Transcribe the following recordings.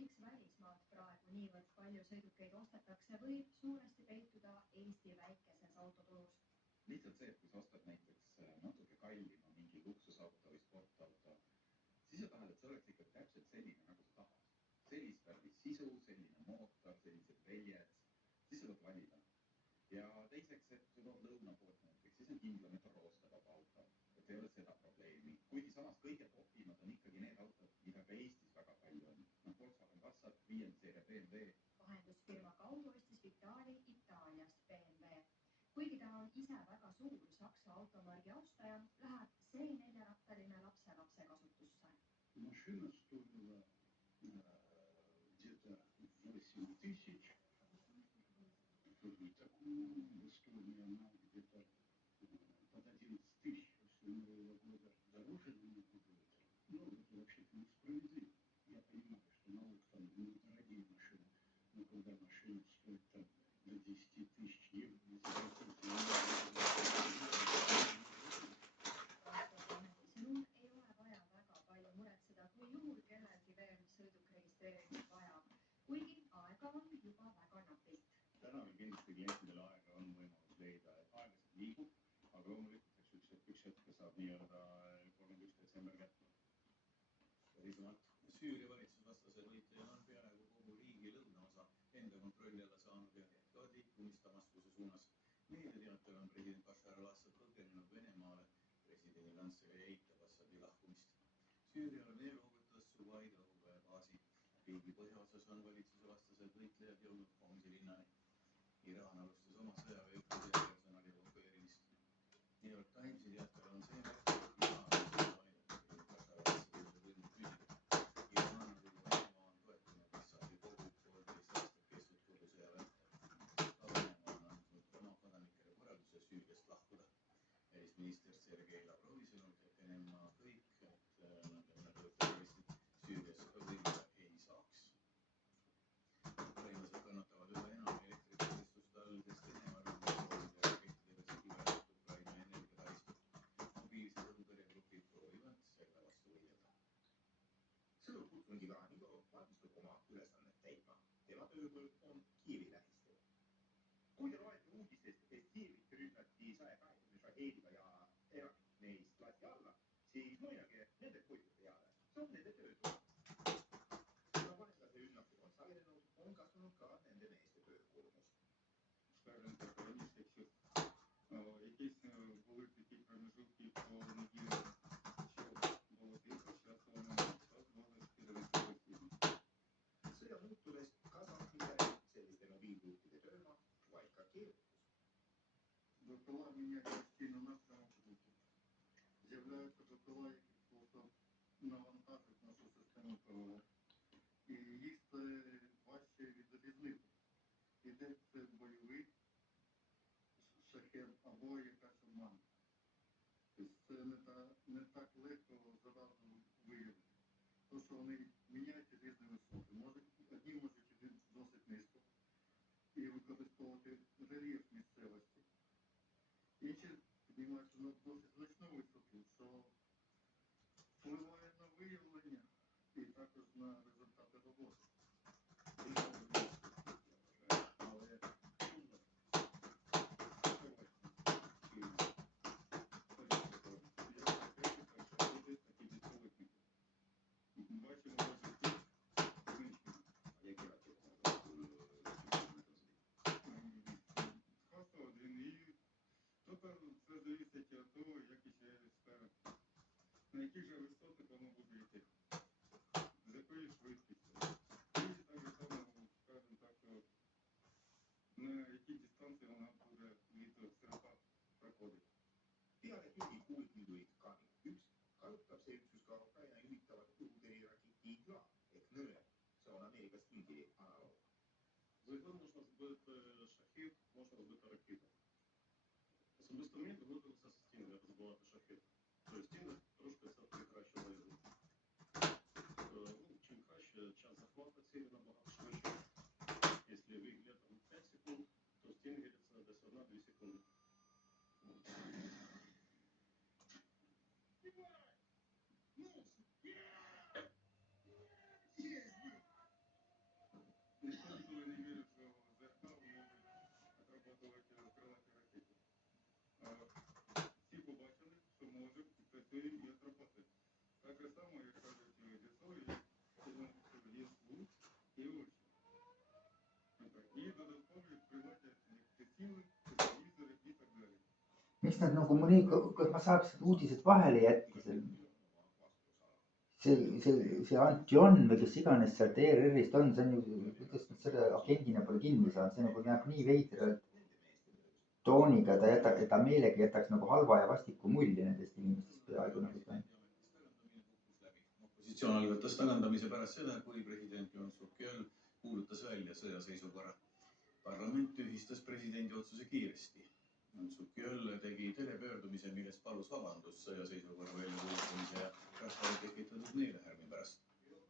miks välismaalt praegu niivõrd palju sõidukeid ostetakse, võib suuresti peituda Eesti väikeses autoturus. Lihtsalt see, et kui sa ostad näiteks natuke kallima mingi luksusauto või sportauto, siis sa tahad, et see oleks ikka täpselt selline, nagu sa tahad. Sellist värvi sisu, selline mootor, sellised väljed, siis sa pead valida. Ja teiseks, et kui tood lõuna poolt näiteks, siis on kindlam, et on roostevaba auto. Et ei ole seda probleemi. Kuigi samas kõige popimad on ikkagi need autod, mida ka Eestis väga palju on. Volkswagen Passat, 5. seeria BMW. Vahendusfirma kaudu ostis Vitali Itaaliast BMW. Kuigi ta on ise väga suur Saksa automargi austaja, läheb see 4-rattaline lapselapse kasutusse. Машина стоила где-то 8 000. Такую в Эстонии она где-то под 11 000 с нового года дороже намного будет. Ну, это вообще-то несправедливо. Я понимаю, что налог там недорогие машины, но когда машина стоит там до 10 000 евро, Sinun ei ole vaja väga palju muretseda, kui juhul kellelgi veel sõidukregistreerimist vaja. Kuigi aega on juba väga napilt. Täna veel kindlasti klientidele aega on võimalus leida, et aeglaselt liigub, aga loomulikult üks hetk saab nii-öelda 31. detsember kätte. Süüria valitsusvastase võitleja on peaaegu kogu riigi lõunaosa enda kontrolli alla saanud ja jätkavad liikumist Damaskuse suunas. Meediateatel on president Bashar al-Assad põgenenud Venemaale. Presidendi kantsleri eitab Assadi lahkumist. Süürial on eeloogutas Suvaida õhuväebaasi. Riigi põhjaosas on valitsuse vastased võitlejad jõudnud Homsi linnani. Iraan alustas oma sõjaväeüksuse personali evakueerimist. New York Timesi teatel on see märk, et Iraan on president Bashar al-Assadi võimu püsinud. Iraan on Venemaa on toetanud Assadi kogu 1,5 aastat kestnud kodusõja vältel. Ka Venemaa on andnud oma kodanikele korralduse Süüriast lahkuda. Välisminister Sergei Lavrovi sõnul teeb Venemaa kõik, et nad terroristid Süürias võimule ei saaks. Ukrainlased kannatavad üha enam elektrikaristuste all, sest Venemaa rünnakusoovide rakettidega sigivad Ukraina energiataristut. Mobiilsed õhutõrjegrupid proovivad selle vastu võidelda. Sõdurkutsunud Ivaniko valmistub oma ülesannet täitma. Tema tööpõlg on Kiievi lähistel. Kui te loete uudistest, et Kiievit rünnati 120 šaheediga ja enamik neist lasti alla, siis mõelge nende koju peale. See on nende töötu. Kuna vaenlase rünnakud on sagenenud, on kasvanud ka nende meeste töökoormus. Скажем так, раніше, якщо якісь були такі промежутки по неділі, що було тихо, зараз воно дозволить підвищити. Sõja muutudes kasvab mitte selliste mobiiljuhtide töömaht, vaid ka keerukus. БПЛА меняют постійно напрямок руху. З'являються БПЛА, які просто навантажують нашу систему ПВО. І їх це важче відрізнити. Іде це бойовий шахет або якась обман. Тобто це не так легко зразу виявити. Тому що вони міняють різні висоти. Одні можуть іти досить низько і використовувати рельєф місцевості. Інші піднімаються на досить значну висоту, що впливає на виявлення і також на результати роботи. Але Бачимо ваші книжки. Які ракети? Хас-1 і тобто це залежить від того, як ще сфера. На яких же висотах воно буде йти. З якою швидкістю. І так же само, скажімо так, на якій дистанції вона буде від сирота проходити. Peale kõigi kuulpilduid Kami-1 kasutab see üksus ka Ukraina juhitavat õhutõrjeraketti Igla ehk nõre. See on Ameerika Stingeri analoog. За його можна збити шахет, можна збити ракету. Особисто мені доводилося з Стінгера збивати шахет. Тобто Стінгер трошки все-таки краще воює. Чим краще час захвату цілі набагато швидше. Якщо в іглі там 5 секунд, то в Стінгері це десь 1-2 секунди. и отработать. Так же самое, как кажете, лицо, и есть луч и луч. И надо помнить прилагать электросилы, телевизоры и так далее. Miks nad nagu mõni, kas ma saaks uudised vahele jätta? See Anti on või kes iganes sealt ERR-ist on, see on ju, kuidas nad selle agendina pole kinni saanud, see nagu näeb nii veidralt tooniga, ta meelega jätaks nagu halva ja vastiku mulje nendest inimestest peaaegu nagu ta on. Opositsioon algatas tagandamise pärast seda, kui president Yoon Suk-yeol kuulutas välja sõjaseisukorra. Parlament tühistas presidendi otsuse kiiresti. Yoon Suk-yeol tegi telepöördumise, milles palus vabandust sõjaseisukorra väljakuulutamise ja rahvale tekitatud meelehärmi pärast.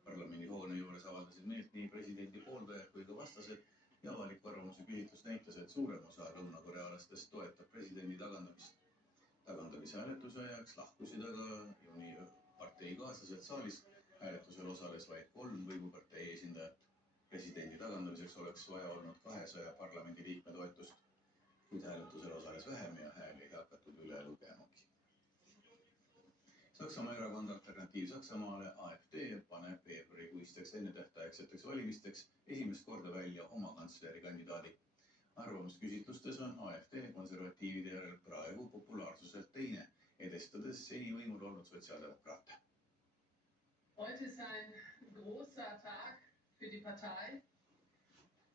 Parlamendi hoone juures avaldasid meelt nii presidendi pooldajad kui ka vastased ja avaliku arvamuse küsitlus näitas, et suurem osa lõunakorealastest toetab presidendi tagandamist. Tagandamise hääletuse ajaks lahkusid aga Yooni parteikaaslased saalist. Hääletusel osales vaid 3 võimupartei esindajat. Presidendi tagandamiseks oleks vaja olnud 200 parlamendi liikme toetust, kuid hääletusel osales vähem ja hääli ei hakatud üle lugemagi. Saksamaa erakond Alternatiiv Saksamaale AfD paneb veebruarikuisteks ennetähtaegseteks valimisteks esimest korda välja oma kantsleri kandidaadi. Arvamusküsitlustes on AfD konservatiivide järel praegu populaarsuselt teine, edestades seni võimul olnud sotsiaaldemokraate. Heute ist ein großer Tag für die Partei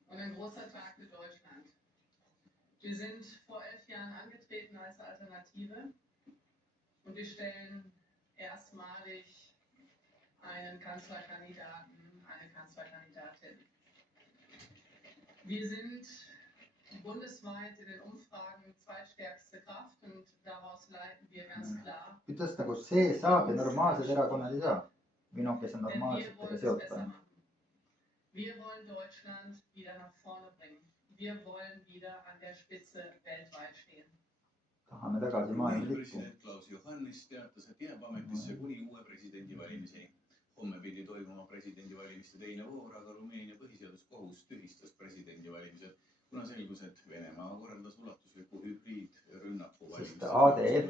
und ein großer Tag für Deutschland. Wir sind vor 11 Jahren angetreten als Alternative und wir stellen erstmalig einen Kanzlerkandidaten, eine Kanzlerkandidatin. Wir sind bundesweit in den Umfragen zweitstärkste Kraft und daraus leiten wir ganz klar. Kuidas nagu see saab ja normaalsed erakonnad ei saa? Või noh, kes on normaalsetega seotud. Wir wollen Deutschland wieder nach vorne bringen. Wir wollen wieder an der Spitze weltweit stehen. Tahame tagasi maailma tippu. President Klaus Johannis teatas, et jääb ametisse kuni uue presidendi valimiseni. Homme pidi toimuma presidendi valimiste teine voor, aga Rumeenia põhiseaduskohus tühistas presidendi valimised, kuna selgus, et Venemaa korraldas ulatusliku hübriidrünnaku Sest ADF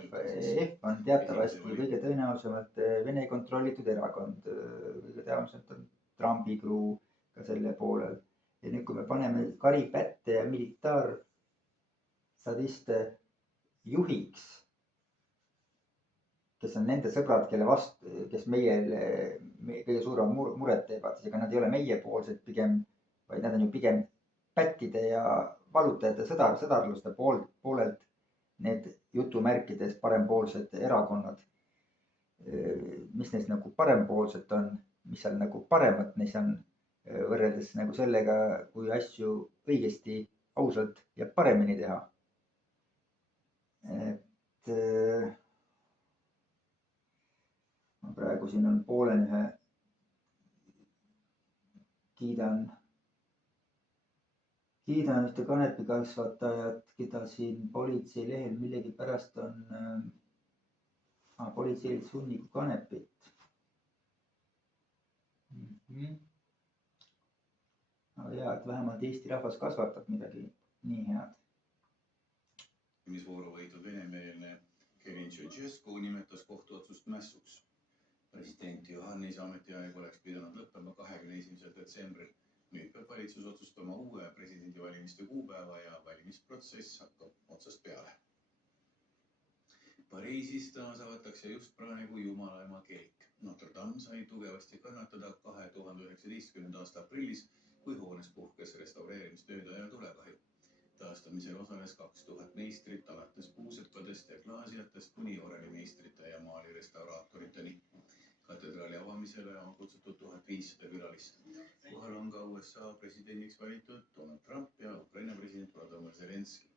on teatavasti kõige tõenäolisemalt Vene kontrollitud erakond. Kõige teadliselt on Trumpi kruu ka selle poolel. Ja nüüd, kui me paneme karipätte ja militaarsadiste juhiks, kes on nende sõbrad, kelle vastu, kes meie kõige suurem muret teevad, siis ega nad ei ole meiepoolsed pigem, vaid nad on ju pigem pättide ja valutajate sõdarluste poolelt need jutumärkides parempoolsed erakonnad. Mis neist nagu parempoolset on, mis seal nagu paremat neis on võrreldes nagu sellega, kui asju õigesti, ausalt ja paremini teha. Praegu siin on poolen ühe kiidan ühte kanepikasvatajat, keda siin politsei lehel millegi pärast on politseilt sunnigu kanepit. Aga hea, et vähemalt Eesti rahvas kasvatab midagi nii head. Mis vooru võitud venemeelne Kevin Tšetšesku nimetas kohtuotsust mässuks. President Johannis ametiaeg oleks pidanud lõppema 21. detsembril. Nüüd peab valitsus otsustama uue presidendivalimiste kuupäeva ja valimisprotsess hakkab otsast peale. Pariisis taas avatakse just praegu Jumalaema kirik. Notre Dame sai tugevasti kannatada 2019. aasta aprillis, kui hoones puhkes restaureerimistööde ajal tulekahju. Taastamisel osales 2000 meistrit alates puuseppadest ja klaasijatest kuni orelimeistrite ja maalirestauraatoriteni. Katedraali avamisele on kutsutud 1500 külalist. Kohal on ka USA presidendiks valitud Donald Trump ja Ukraina president Volodymyr Zelenski.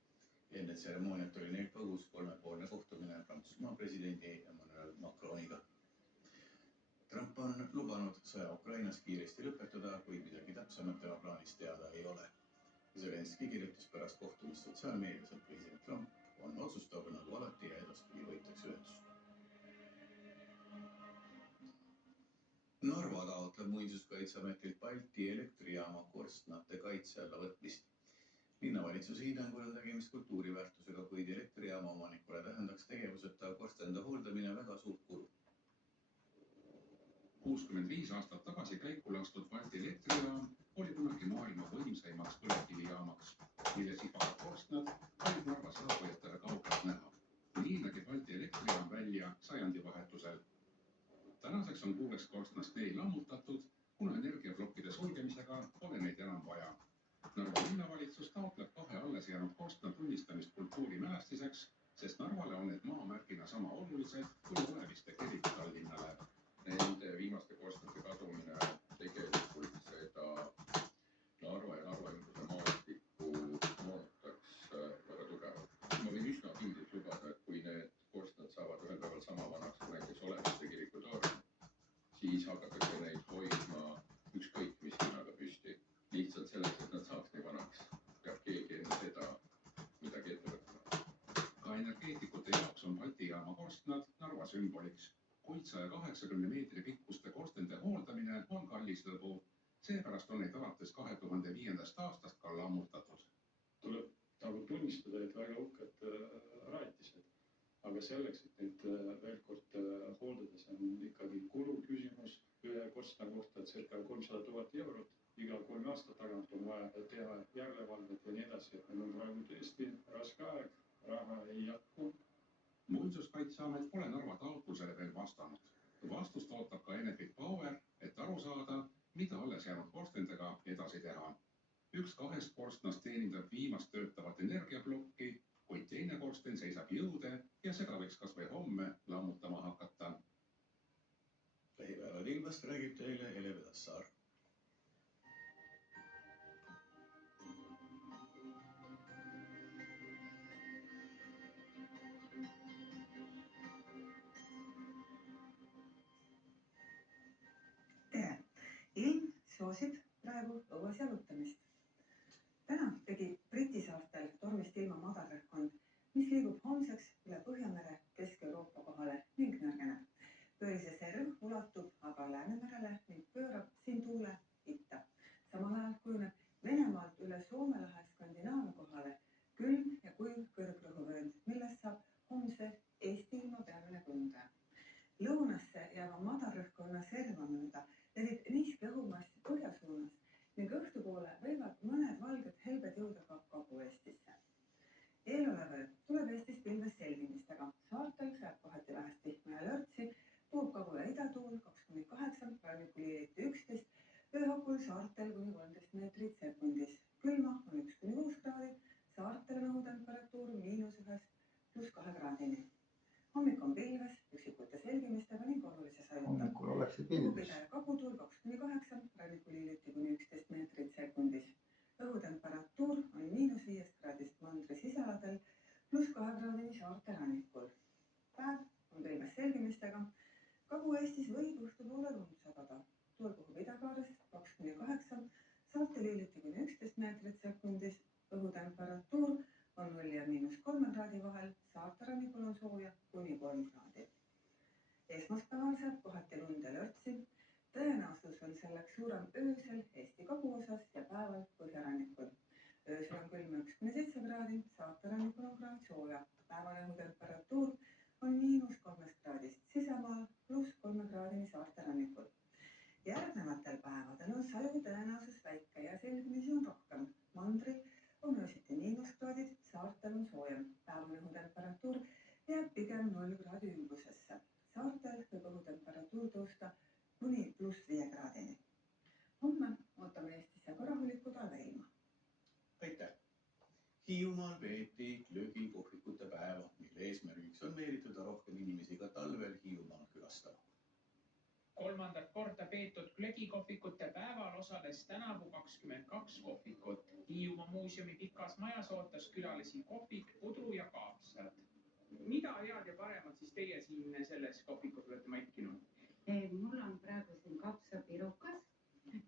Enne tseremooniat oli neil põgus 3-poolne kohtumine Prantsusmaa presidendi Emmanuel Macroniga. Trump on lubanud sõja Ukrainas kiiresti lõpetada, kuid midagi täpsemalt tema plaanis teada ei ole. Zelenski kirjutas pärast kohtumist sotsiaalmeedias, et president Trump on otsustav nagu alati ja edaspidi võetakse ühendust. Narva taotleb muinsuskaitseametilt Balti elektrijaama korstnate kaitse alla võtmist. Linnavalitsuse hinnangul on tegemist kultuuriväärtusega, kuid elektrijaama omanikule tähendaks tegevuseta korstende hooldamine väga suurt kulu. 65 aastat tagasi käiku lastud Balti elektrijaam oli kunagi maailma võimsaimaks põlevkivijaamaks, mille sipakad korstnad olid Narva saabujatele kaugelt näha. Nii nägi Balti elektrijaam välja sajandivahetusel. Tänaseks on 6 korstnast 4 lammutatud, kuna energiaplokkide sulgemisega pole neid enam vaja. Narva linnavalitsus taotleb 2 alles jäänud korstna tunnistamist kultuurimälestiseks, sest Narvale on need maamärgina sama olulised kui Oleviste kirik Tallinnale. Nende viimaste korstnate kadumine tegelikult seda Narva ja Narva ümbruse maastikku moonutaks väga tugevalt. Ma võin üsna kindlalt lubada, et kui need korstnad saavad ühel päeval sama vanaks kui näiteks Oleviste kiriku torn, siis hakatakse neid hoidma ükskõik mis hinnaga püsti. Lihtsalt selleks, et nad saaks nii vanaks, peab keegi enne seda midagi ette võtma. Ka energeetikute jaoks on Balti jaama korstnad Narva sümboliks. Kuid 180 meetri pikkuste korstende hooldamine on kallis lõbu. Seepärast on neid alates 2005. aastast ka lammutatud. Tuleb tunnistada, et väga uhked rajatised, aga selleks, et neid veel kord hooldada, see on ikkagi kulu küsimus. Ühe korstna kohta circa 300 000 eurot. Iga 3 aasta tagant on vaja teha järelevalvet ja nii edasi. Meil on praegu tõesti raske aeg, raha ei jätku. Muinsuskaitseamet pole Narva taotlusele veel vastanud. Vastust ootab ka Enefit Power, et aru saada, mida alles jäänud korstendega edasi teha. Üks 2 korstnast teenindab viimast töötavat energiaplokki, kuid teine korsten seisab jõude ja seda võiks kas või homme lammutama hakata. Lähipäevad ilmast räägib teile Ele Vedassaar. Tere! Ilm soosib praegu õues jalutamist. Täna tegi Briti saartel tormist ilma madalrõhkkond, mis liigub homseks üle Põhjamere Kesk-Euroopa kohale ning nõrgeneb. Pöörise serv ulatub aga Läänemerele ning pöörab siin tuule itta. Samal ajal kujuneb Venemaalt üle Soome lahe Skandinaavia kohale külm ja kuiv kõrgrõhuvöönd, millest saab homse Eesti ilma peamine kujundaja. Lõunasse jääva madalrõhkkonna serva mööda levib niiske õhumass põhjasuunas ning õhtupoole võivad mõned valged helbed jõuda ka Kagu-Eestisse. Eelolev öö tuleb Eestis pilves selgimistega. Saartel sajab kohati vähest vihma ja lörtsi, puhub kagu- ja idatuul 2-8, rannikuliiriti 11, ööhakul saartel kuni 13 meetrit sekundis. Külma on 1-6 kraadi, saartel on õhutemperatuur -1 +2 kraadini. Hommik on pilves, üksikute selgimistega ning olulise sajuta. Hommikul oleks see pilves. Õhupidaja kagutuul 2-8, rannikuliiriti kuni 11 meetrit sekundis. Õhutemperatuur on -5 kraadist mandri sisealadel +2 kraadini saarte rannikul. Päev on pilves selgimistega. Kagu-Eestis võib õhtupoole lund sagada. Tuul puhub idakaarest 2-8, saarte liiliti kuni 11 meetrit sekundis. Õhutemperatuur on 0 ja -3 kraadi vahel, saarte rannikul on sooja kuni 3 kraadi. Esmaspäeval saab kohati lund ja lörtsi. Tõenäosus on selleks suurem öösel Eesti kaguosas ja päeval põhjarannikul. Öösel on külm 1-7 kraadi, saarte rannikul on kraad sooja. Päevane õhutemperatuur on -3 kraadist sisemaal +3 kraadini saarte rannikul. Järgnevatel päevadel on saju tõenäosus väike ja selgimisi on rohkem. Mandril on öösiti -kraadid, saartel on soojem. Päevane õhutemperatuur jääb pigem 0 kraadi ümbrusesse. Saartel võib õhutemperatuur tõusta kuni +5 kraadini. Homme ootame Eestisse ka rahulikku talveilma. Aitäh! Hiiumaal peeti glögikohvikute päeva, mille eesmärgiks on meelitada rohkem inimesi ka talvel Hiiumaal külastama. 3. korda peetud glögikohvikute päeval osales tänavu 22 kohvikut. Hiiumaa muuseumi pikas majas ootas külalisi kohvik, pudru ja kaapsad. Mida head ja paremat siis teie siin selles kohvikus olete maitkinud? Mul on praegu siin kapsapirukas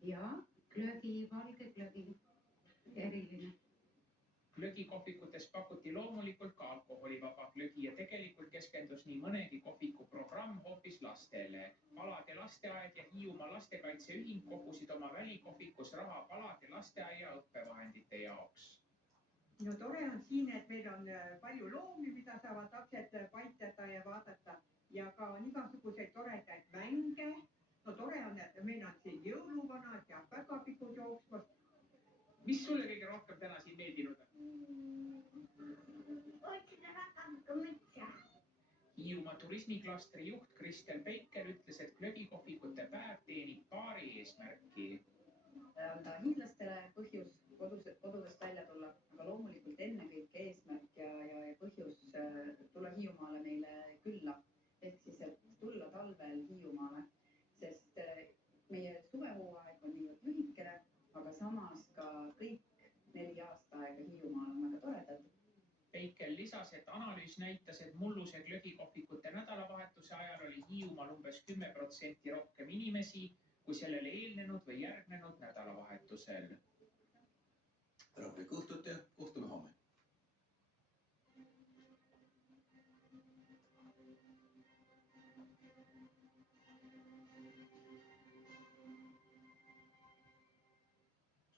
ja glögi, valge glögi, eriline. Glögikohvikutes pakuti loomulikult ka alkoholivaba glögi ja tegelikult keskendus nii mõnegi kohviku programm hoopis lastele. Palade lasteaed ja Hiiumaa lastekaitseühing kogusid oma välikohvikus raha palade lasteaia õppevahendite jaoks. No tore on siin, et meil on palju loomi, mida saavad lapsed paitjada ja vaadata ja ka on igasuguseid toredaid mänge. No tore on, et meil on siin jõuluvanad ja päkapikud jooksmas. Mis sulle kõige rohkem täna siin meeldinud on? Otsida päkapiku mütse. Hiiumaa turismiklastri juht Kristel Peikel ütles, et glögikohvikute päev teenib paari eesmärki. Anda hiidlastele põhjus kodudest välja tulla, aga loomulikult ennekõike eesmärk ja põhjus tulla Hiiumaale meile külla. Ehk siis, et tulla talvel Hiiumaale, sest meie suvehooaeg on niivõrd lühikene, aga samas ka kõik 4 aastaaega Hiiumaal on väga toredad. Peikel lisas, et analüüs näitas, et mulluse glögikohvikute nädalavahetuse ajal oli Hiiumaal umbes 10% rohkem inimesi kui sellele eelnenud või järgnenud nädalavahetusel. Rahulikku õhtut ja kohtume homme.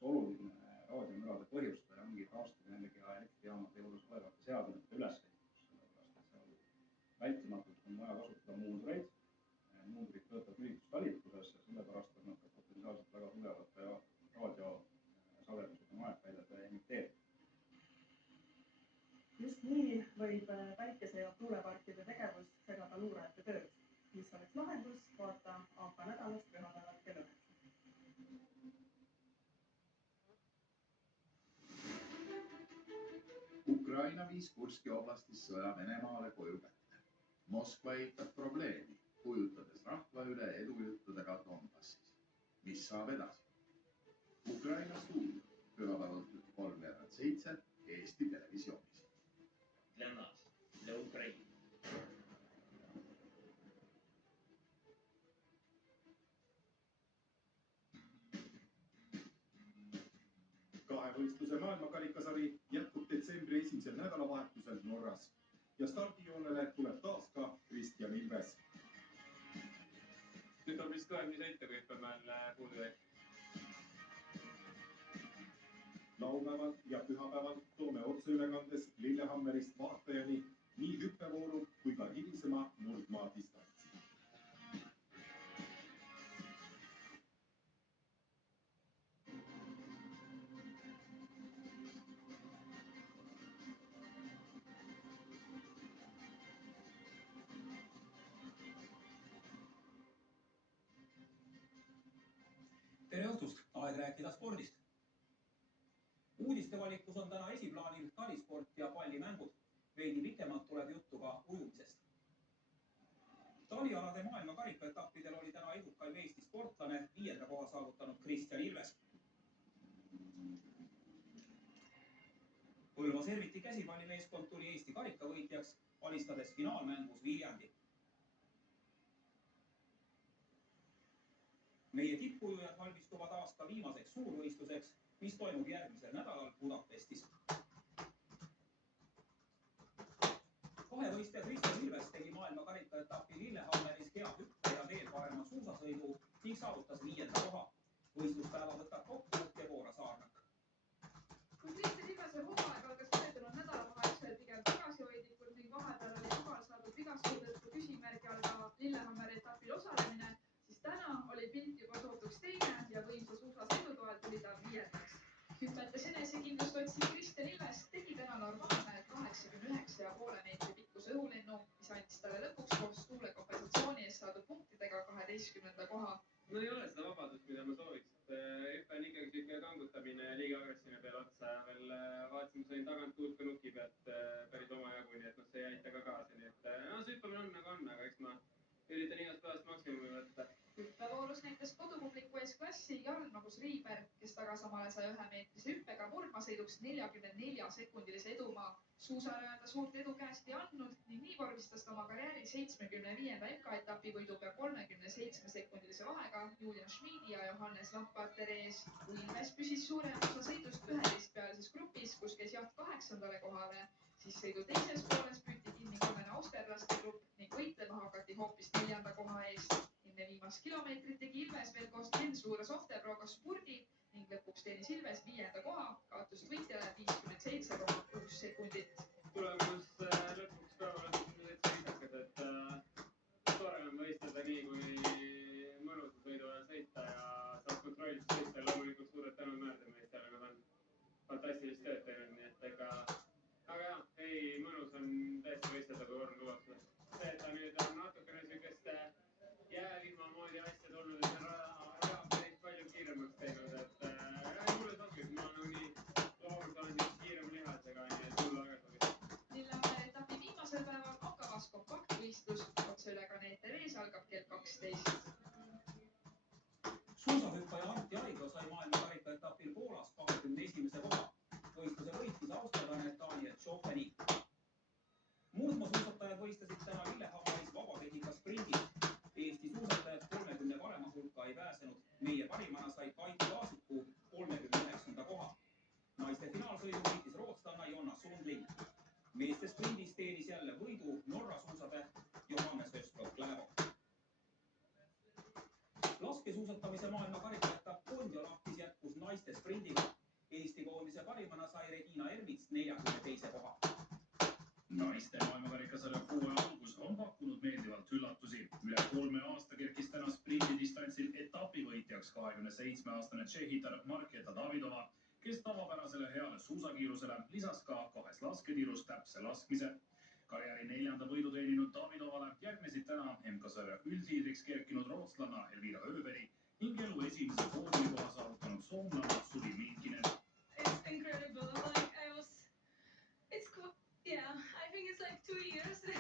Oluline raadiomürade põhjustaja ongi taastuvenergia elektrijaamade juures olevate seadmete ülesehitus, sellepärast et seal vältimatult on vaja kasutada muundureid. Muundurid töötab lühitustalituses ja sellepärast on nad ka potentsiaalselt väga tugevate raadiosagedusega majakväljade emiteerida. Just nii võib päikese- ja tuuleparkide tegevus segada luurajate tööd. Mis oleks lahendus, vaata AK nädalast pühapäeval kell 9. Ukraina viis Kurski oblastis sõja Venemaale koju kätte. Moskva eitab probleemi, kujutades rahva üle edujuttudega Donbassis. Mis saab edasi? Ukraina stuudio, pühapäeval 3:07 Eesti Televisioonis. Для нас, для Украины. Kahevõistluse maailmakarikasari jätkub detsembri esimesel nädalavahetusel Norras ja stardijoonele tuleb taas ka Kristjan Ilves. Nüüd on vist kõvemini sõita, kui hüppemäel puudujääk. Laupäeval ja pühapäeval toome otseülekandes Lillehammerist vaatajani nii hüppevooru kui ka hilisema murdmaa distantsi. Tere õhtust, aeg rääkida spordist. Uudistevalikus on täna esiplaanil talisport ja pallimängud. Veidi pikemalt tuleb juttu ka ujumisest. Talialade maailma karikaetappidel oli täna edukaim Eesti sportlane 5. koha saavutanud Kristjan Ilves. Põlva Serviti käsipallimeeskond tuli Eesti karikavõitjaks, alistades finaalmängus Viljandi. Meie tippujujad valmistuvad aasta viimaseks suurvõistluseks, mis toimub järgmisel nädalal Budapestis. Kahevõistja Kristjan Ilves tegi maailma karikaetappi Lillehammeris hea hüppe ja veel parema suusasõidu ning saavutas 5. koha. Võistluspäeva võtab kokku Kevora Saarnak. Kui Kristjan Ilvese hooaeg algas möödunud nädalavahetusel pigem tagasihoidlikult ning vahepeal oli Jumal saadud vigastuse tõttu küsimärgi all ka Lillehammeri etapil osalemine, siis täna oli pilt juba sootuks teine ja võimsa suusasõidu toel tuli ta 5. Hüpetes enesekindlust otsiv Kristjan Ilves tegi täna normaalne 89,5 meetri pikkuse õhulennu, mis andis talle lõpuks koos tuulekompensatsiooni eest saadud punktidega 12. koha. No ei ole seda vabadust, mida ma sooviks. Hüppe on ikkagi siuke kangutamine liiga agressiivne peale otsa. Veel vaatasin, sain tagant tuult ka nuki pealt päris omajagu, nii et see ei aita ka kaasa. Nii et see hüppamine on nagu on, aga eks ma üritan igast päevast maksimumi võtta. Hüppevoorus näitas kodupubliku ees klassi Jarl Magus Riiber, kes tagas omale 101 meetrise hüppega murdmasõiduks 44-sekundilise edumaa. Suusarajada suurt edu käest ei andnud ning nii vormistas ta oma karjääri 75. MK-etapi võidu pea 37-sekundilise vahega Julian Schmidi ja Johannes Lamparteri ees. Kui Ilves püsis suurema osa sõidust 11-pealises grupis, kus käis jaht 8. kohale, siis sõidu teises pooles püüti kinni 3 austerlaste grupp ning võitlema hakati hoopis 4. koha eest. Enne viimast kilomeetrit tegi Ilves veel koos Jens Luure Softeproga spurdi ning lõpuks teenis Ilves 5. koha, kaotusid võitjale 57,5 sekundit. Tulemus lõpuks päeva lõpuks täitsa viisakas, et tore on võistelda nii, kui mõnusalt võidu ajal sõita ja saab kontrollida sõita. Loomulikult suured tänud määrdemeestele, nad on fantastilist tööd teinud, nii et aga jah, ei, mõnus on tõesti võistelda, kui vorm lubab seda. See, et ta nüüd on natukene niisugust jäävihma moodi asja tulnud, et see raja päris palju kiiremaks teinud, et mulle sobib, ma nagu nii loomus olen siis kiirem lihasega, nii et mulle väga sobib. Lillehammer etapi viimasel päeval Akavas kompaktvõistlus, otseülekanne ETV-s algab kell 12. Suusahüppaja Antti Aiglo sai maailmakarika etapil Poolas 21. koha. Võistluse võitis austerlane Daniel Tšofeni. Muusmaasuusatajad võistlesid täna Lillehammeris vabatehnika sprindis. Eesti suusatajad 30 parema hulka ei pääsenud. Meie parimana sai Kait Laasiku 39. koha. Naiste finaalsõidu võitis rootslanna Jonna Sundling. Meeste sprindis teenis jälle võidu Norra suusatäht Johannes Östlund-Kläbo. Laskesuusatamise maailmakarika etapp Kontiolahtis jätkus naiste sprindiga. Eesti koondise parimana sai Regina Ermits 42. koha. Naiste maailmakarikasarja hooaja algus on pakkunud meeldivalt üllatusi. Üle 3 aasta kerkis täna sprindidistantsil etapivõitjaks 27-aastane tšehhitar Marketa Davidova, kes tavapärasele heale suusakiirusele lisas ka 2 lasketiirus täpse laskmise. Karjääri 4. võidu teeninud Davidovale järgnesid täna MK-sarja üldliidriks kerkinud rootslanna Elvira Ööveri ning elu esimese poodiumikoha saavutanud soomlanna Suvi Minkinen. It's incredible. I think it's like 2 years that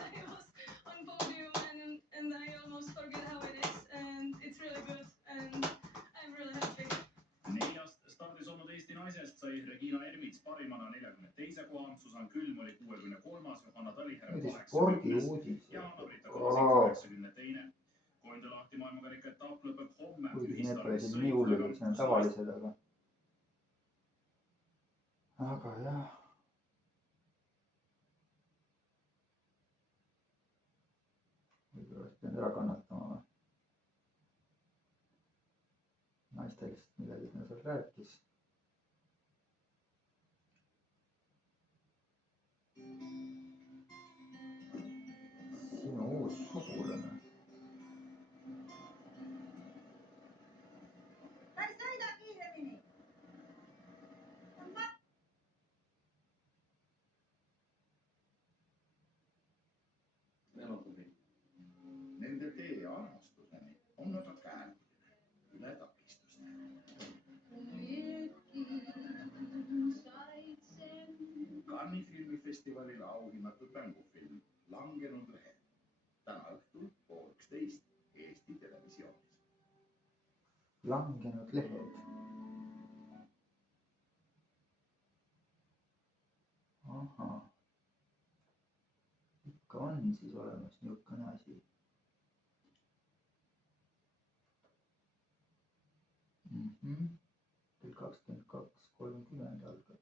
I was on podium and I almost forget how it is and it's really good and I'm really happy. 4. stardis olnud Eesti naisest sai Regina Ermits parimana 42. koha, Susan Külm oli 63. Johanna Talihärm 80. ja Anna-Brita Kaasik 82. Kontiolahti maailmakarika etapp lõpeb homme. kuigi need pole siin nii hullud, see on tavalised, aga jah. võib-olla oleks pidanud ära kannatama või? Naistelist midagi ta seal rääkis. Sinu uus sugulane. Ta ei sõida kiiremini. Nende tee armastuseni on nad käändunud üle takistuste. Cannes'i filmifestivalil auhinnatud mängufilm Langenud lehed. Täna õhtul 11:30 Eesti Televisioonis. Langenud lehed. Ahah. Ikka on siis olemas niisugune asi. Kell 22:30 algab.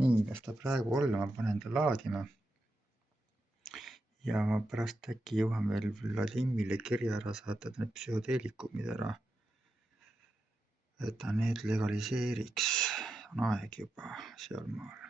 nii, las ta praegu olla, ma panen ta laadima. Ja ma pärast äkki jõuan veel Vladimirile kirja ära saata, et need psühhoteelikumid ära, et ta need legaliseeriks. On aeg juba sealmaal.